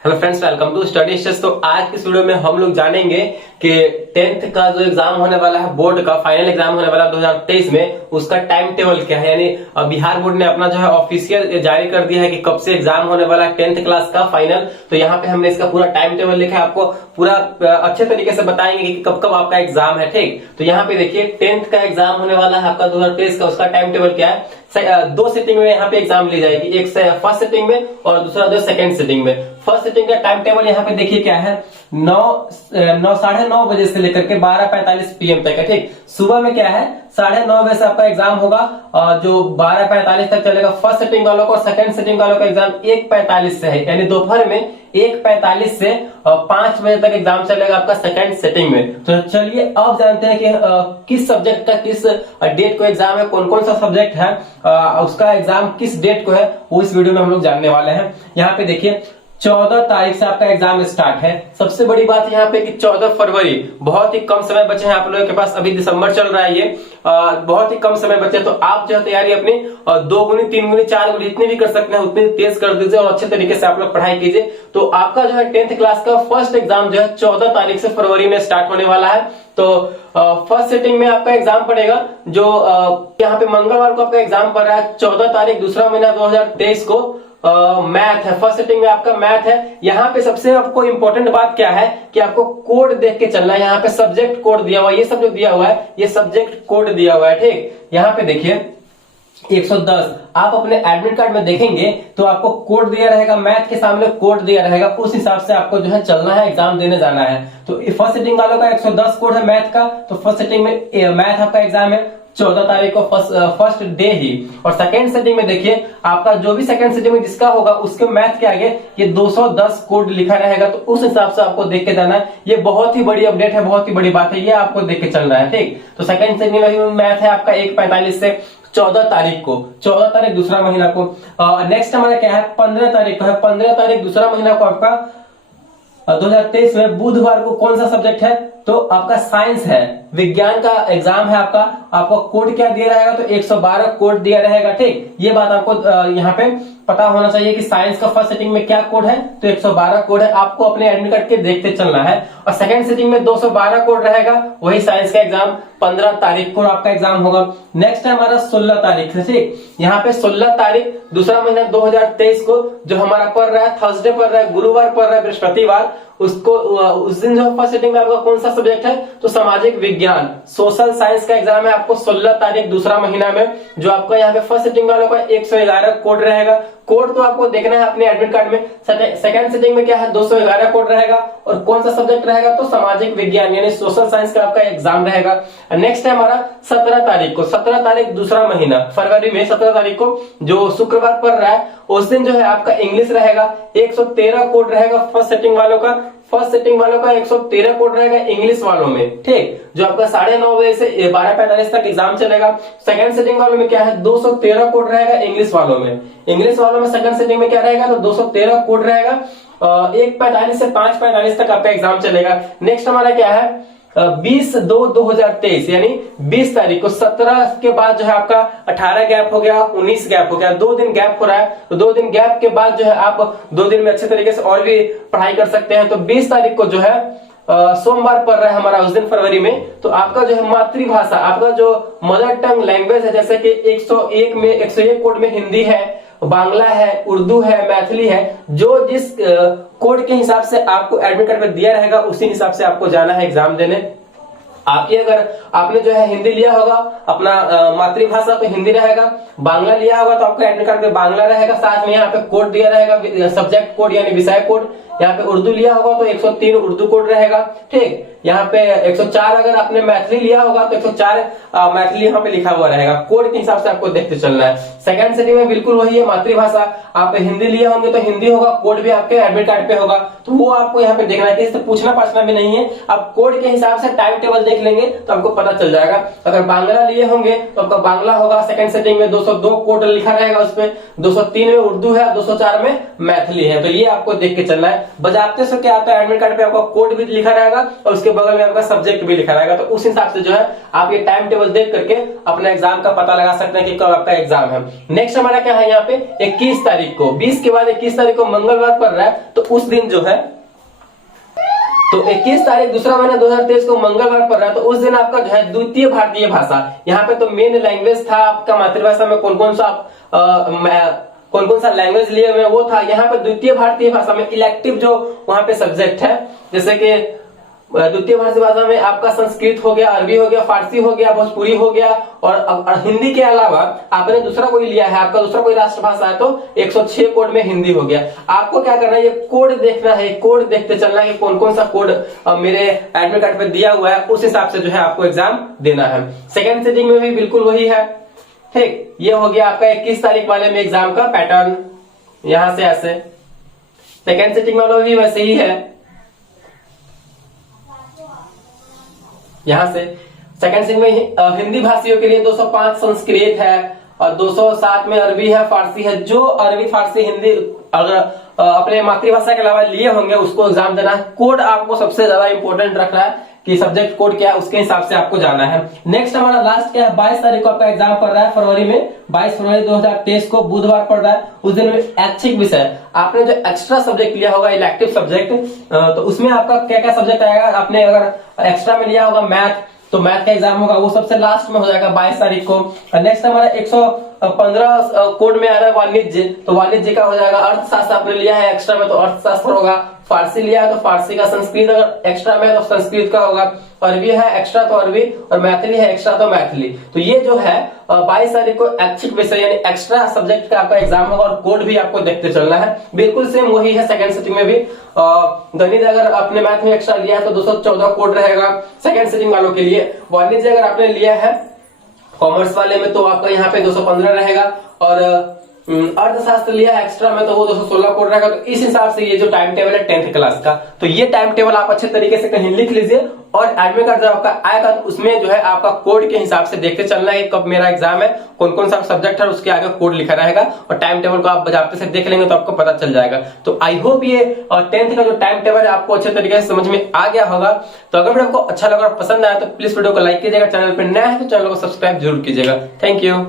Hello friends, welcome to study stage. तो आज की वीडियो में हम लोग जानेंगे कि 10th का जो एग्जाम होने वाला है, बोर्ड का फाइनल एग्जाम होने वाला है 2023 में, उसका टाइम टेबल क्या है। यानी बिहार बोर्ड ने अपना जो है ऑफिशियल जारी कर दिया है कि कब से एग्जाम होने वाला है 10th क्लास का फाइनल। तो यहाँ पे हमने इसका पूरा टाइम टेबल लिखा है, आपको पूरा अच्छे तरीके से बताएंगे कि कब कब आपका एग्जाम है। ठीक, तो यहाँ पे देखिए 10th का एग्जाम होने वाला है आपका 2023 का, उसका टाइम टेबल क्या है। दो सेटिंग में यहाँ पे एग्जाम ली जाएगी, एक फर्स्ट सेटिंग में और दूसरा जो सेकंड सेटिंग में। फर्स्ट सेटिंग का टाइम टेबल यहाँ पे देखिए क्या है, 9:30 बजे से लेकर के 12:45 PM तक है। ठीक, सुबह में क्या है 9:30 बजे से आपका एग्जाम होगा जो 12:45 तक चलेगा फर्स्ट सेटिंग वालों को। सेकंड सेटिंग वालों का एग्जाम 1:45 से है, यानी दोपहर में 1:45 से 5 बजे तक एग्जाम चलेगा आपका सेकंड सेटिंग में। तो चलिए अब जानते हैं कि किस सब्जेक्ट का किस डेट को एग्जाम है, कौन कौन सा सब्जेक्ट है, उसका एग्जाम किस डेट को है, वो इस वीडियो में हम लोग जानने वाले हैं। यहाँ पे देखिए 14 तारीख से आपका एग्जाम स्टार्ट है। सबसे बड़ी बात यहाँ पे कि 14 फरवरी, बहुत ही कम समय बचे हैं आप लोगों के पास। अभी दिसंबर चल रहा है, ये बहुत ही कम समय बचे, तो आप जो है तैयारी अपनी 2 गुनी 3 गुनी 4 गुनी जितनी भी कर सकते हैं उतनी तेज कर दीजिए और अच्छे तरीके से आप लोग पढ़ाई कीजिए। तो आपका जो है 10th क्लास का फर्स्ट एग्जाम जो है 14 तारीख से फरवरी में स्टार्ट होने वाला है। तो फर्स्ट सेटिंग में आपका एग्जाम पड़ेगा जो यहाँ पे मंगलवार को आपका एग्जाम पड़ रहा है 14 तारीख दूसरा महीना 2023 को। मैथ है, फर्स्ट सेटिंग में आपका मैथ है। यहाँ पे सबसे आपको इंपॉर्टेंट बात क्या है कि आपको कोड देख के चलना है। यहाँ पे सब्जेक्ट कोड दिया हुआ है, ये सब जो दिया हुआ है ये सब्जेक्ट कोड दिया हुआ है। ठीक, यहाँ पे देखिए 110 आप अपने एडमिट कार्ड में देखेंगे तो आपको कोड दिया रहेगा, मैथ के सामने कोड दिया रहेगा, उस हिसाब से आपको जो है चलना है, एग्जाम देने जाना है। तो फर्स्ट सेटिंग वालों का 110 कोड है मैथ का, तो फर्स्ट सेटिंग में मैथ आपका एग्जाम है 14 तारीख को फर्स्ट डे ही। और सेकंड सेटिंग में देखिए आपका जो भी सेकंड सेटिंग में जिसका होगा उसके मैथ के आगे ये 210 कोड लिखा रहेगा, तो उस हिसाब से आपको देख के जाना है। ये बहुत ही बड़ी अपडेट है, बहुत ही बड़ी बात है, ये आपको देख के चलना है। ठीक, तो सेकंड सेटिंग में मैथ है आपका 1:45 से 14 तारीख को, 14 तारीख दूसरा महीना को। नेक्स्ट हमारा क्या है 15 तारीख को है, 15 तारीख दूसरा महीना को आपका 2023 में बुधवार को कौन सा सब्जेक्ट है, तो आपका साइंस है, विज्ञान का एग्जाम है आपका। आपको कोड क्या दिया रहेगा, तो 112 कोड दिया रहेगा। ठीक, ये बात आपको यहाँ पे पता होना चाहिए कि साइंस का फर्स्ट सेटिंग में क्या कोड है, तो 112 कोड है। आपको अपने एडमिट कार्ड के देखते चलना है। और सेकंड सेटिंग में 212 कोड रहेगा, वही साइंस का एग्जाम 15 तारीख को आपका एग्जाम होगा। नेक्स्ट है हमारा 16 तारीख से। ठीक, यहाँ पे 16 तारीख दूसरा महीना 2023 को जो हमारा पड़ रहा है थर्सडे पड़ रहा है, गुरुवार पड़ रहा है, बृहस्पतिवार, उसको उस दिन जो फर्स्ट सेटिंग में आपका कौन सा सब्जेक्ट है, तो सामाजिक विज्ञान, सोशल साइंस का एग्जाम है आपको 16 तारीख दूसरा महीना में। जो आपका यहाँ पे फर्स्ट सेटिंग वालों का 111 कोड रहेगा। कोड तो आपको देखना है अपने एडमिट कार्ड में। सेकंड सेटिंग में क्या है 211 कोड रहेगा, और कौन सा सब्जेक्ट रहेगा, तो सामाजिक विज्ञान यानी सोशल साइंस का आपका एग्जाम रहेगा। नेक्स्ट है हमारा 17 तारीख को, 17 तारीख दूसरा महीना फरवरी में, 17 तारीख को जो शुक्रवार पड़ रहा है, उस दिन जो है आपका इंग्लिश रहेगा। 113 कोड रहेगा फर्स्ट सेटिंग वालों का, फर्स्ट सेटिंग वालों का 113 कोड रहेगा इंग्लिश वालों में। ठीक, जो आपका 9:30 बजे से 12:45 तक एग्जाम चलेगा। सेकंड सेटिंग वालों में क्या है 213 कोड रहेगा इंग्लिश वालों में। इंग्लिश वालों में सेकंड सेटिंग में क्या रहेगा, तो 213 कोड रहेगा। 1:45 से 5:45 तक आपका एग्जाम चलेगा। नेक्स्ट हमारा क्या है 20/2/2023 यानी 20 तारीख को, 17 के बाद जो है आपका 18 गैप हो गया, 19 गैप हो गया, 2 दिन गैप हो रहा है। तो 2 दिन गैप के बाद जो है आप 2 दिन में अच्छे तरीके से और भी पढ़ाई कर सकते हैं। तो 20 तारीख को जो है सोमवार पड़ रहा है हमारा उस दिन फरवरी में। तो आपका जो है मातृभाषा, आपका जो मदर टंग लैंग्वेज है, जैसे कि 101 कोड में हिंदी है, बांग्ला है, उर्दू है, मैथिली है, जो जिस कोड के हिसाब से आपको एडमिट कार्ड में दिया रहेगा उसी हिसाब से आपको जाना है एग्जाम देने। आपकी अगर आपने जो है हिंदी लिया होगा अपना मातृभाषा तो हिंदी रहेगा, बांग्ला लिया होगा तो आपका एडमिट कार्ड में बांग्ला रहेगा, साथ में यहाँ पे कोड दिया रहेगा सब्जेक्ट कोड यानी विषय कोड। यहाँ पे उर्दू लिया होगा तो 103 उर्दू कोड रहेगा। ठीक, यहाँ पे 104 अगर आपने मैथिली लिया होगा तो 104 मैथिली यहाँ पे लिखा हुआ रहेगा। कोड के हिसाब से आपको देखते चलना है। सेकंड सेटिंग में बिल्कुल वही है मातृभाषा, आप हिंदी लिए होंगे तो हिंदी होगा, कोड भी आपके एडमिट कार्ड पे होगा, तो वो आपको यहाँ पे देखना है। इससे पूछना पाछना भी नहीं है, आप कोड के हिसाब से टाइम टेबल देख लेंगे तो आपको पता चल जाएगा। अगर बांग्ला लिए होंगे तो आपका बांग्ला होगा, सेकंड सेटिंग में 202 कोड लिखा रहेगा, उसपे 203 में उर्दू है, 204 में मैथिली है। तो ये आपको देख के चलना है। बजाते से क्या आता है, एडमिट कार्ड पे आपका कोड भी लिखा रहेगा और उसके बगल में आपका सब्जेक्ट भी लिखा रहेगा। तो उस हिसाब से जो है आप ये टाइम टेबल देख करके अपना एग्जाम का पता लगा सकते हैं कि कब आपका एग्जाम है। नेक्स्ट हमारा क्या है यहाँ पे 21 तारीख को, 20 के बाद 21 तारीख को मंगलवार पड़ रहा है, तो उस दिन जो है, तो 21 तारीख दूसरा महीना 2023 को मंगलवार पड़ रहा है, तो उस दिन आपका जो है द्वितीय भारतीय भाषा, यहाँ पे तो मेन लैंग्वेज था आपका मातृभाषा में कौन कौन सा लैंग्वेज लिए हुए वो था। यहाँ पे द्वितीय भारतीय भाषा में इलेक्टिव जो वहां पे सब्जेक्ट है, जैसे कि द्वितीय भारतीय भाषा में आपका संस्कृत हो गया, अरबी हो गया, फारसी हो गया, भोजपुरी हो गया, और हिंदी के अलावा आपने दूसरा कोई लिया है, आपका दूसरा कोई राष्ट्रभाषा है, तो 106 कोड में हिंदी हो गया। आपको क्या करना है, ये कोड देखना है, कोड देखते चलना है कि कौन कौन सा कोड मेरे एडमिट कार्ड पे दिया हुआ है, उस हिसाब से जो है आपको एग्जाम देना है। सेकेंड सिटिंग में भी बिल्कुल वही है, ठीक। ये हो गया आपका 21 तारीख वाले में एग्जाम का पैटर्न, यहां से ऐसे। सेकेंड सिटिंग वाला भी वैसे ही है, यहां से। सेकंड सिटिंग में हिंदी भाषियों के लिए 205 संस्कृत है और 207 में अरबी है, फारसी है। जो अरबी, फारसी, हिंदी अगर अपने मातृभाषा के अलावा लिए होंगे उसको एग्जाम देना है। कोड आपको सबसे ज्यादा इंपॉर्टेंट रखना है कि सब्जेक्ट कोड क्या है, उसके हिसाब से आपको जाना है। नेक्स्ट हमारा लास्ट क्या है, 22 तारीख को आपका एग्जाम पड़ रहा है फरवरी में, 22 फरवरी 2023 को बुधवार पड़ रहा है। उस दिन में ऐच्छिक विषय, आपने जो एक्स्ट्रा सब्जेक्ट लिया होगा, इलेक्टिव सब्जेक्ट, तो उसमें आपका क्या क्या सब्जेक्ट आएगा। आपने अगर एक्स्ट्रा में लिया होगा मैथ, तो मैथ का एग्जाम होगा, वो सबसे लास्ट में हो जाएगा 22 तारीख को। नेक्स्ट हमारा 115 कोड में आ रहा है वाणिज्य, तो वाणिज्य का हो जाएगा। अर्थशास्त्र आपने लिया है एक्स्ट्रा में, तो अर्थशास्त्र होगा। फारसी लिया है तो फारसी का, संस्कृत अगर एक्स्ट्रा में तो संस्कृत का होगा। अरबी है एक्स्ट्रा तो अरबी, और मैथिली है एक्स्ट्रा तो मैथिली। तो ये जो है 22 तारीख को ऐच्छिक विषय यानी एक्स्ट्रा सब्जेक्ट का आपका एग्जाम होगा और कोड भी आपको देखते चलना है। बिल्कुल सेम वही है सेकंड सिटिंग में भी। गणित अगर आपने मैथ में एक्स्ट्रा लिया है तो 214 कोड रहेगा सेकंड सिटिंग वालों के लिए। वाणिज्य अगर आपने लिया है कॉमर्स वाले में तो आपका यहाँ पे 215 रहेगा, और अर्थशास्त्र लिया है एक्स्ट्रा में तो वो 216 कोड रहेगा। तो इस हिसाब से ये जो टाइम टेबल है 10th क्लास का, तो ये टाइम टेबल आप अच्छे तरीके से कहीं लिख लीजिए, और एडमिट कार्ड जब आपका आएगा तो उसमें जो है आपका कोड के हिसाब से देखते चलना है कब मेरा एग्जाम है, कौन कौन सा सब्जेक्ट है, उसके आगे कोड लिखा रहेगा, और टाइम टेबल को आप बजाते से देख लेंगे तो आपको पता चल जाएगा। तो आई होप ये 10th का जो टाइम टेबल है आपको अच्छे तरीके से समझ में आ गया होगा। तो अगर वीडियो आपको अच्छा लगा और पसंद आया तो प्लीज वीडियो को लाइक कीजिएगा, चैनल पर नया है तो चैनल को सब्सक्राइब जरूर कीजिएगा। Thank you.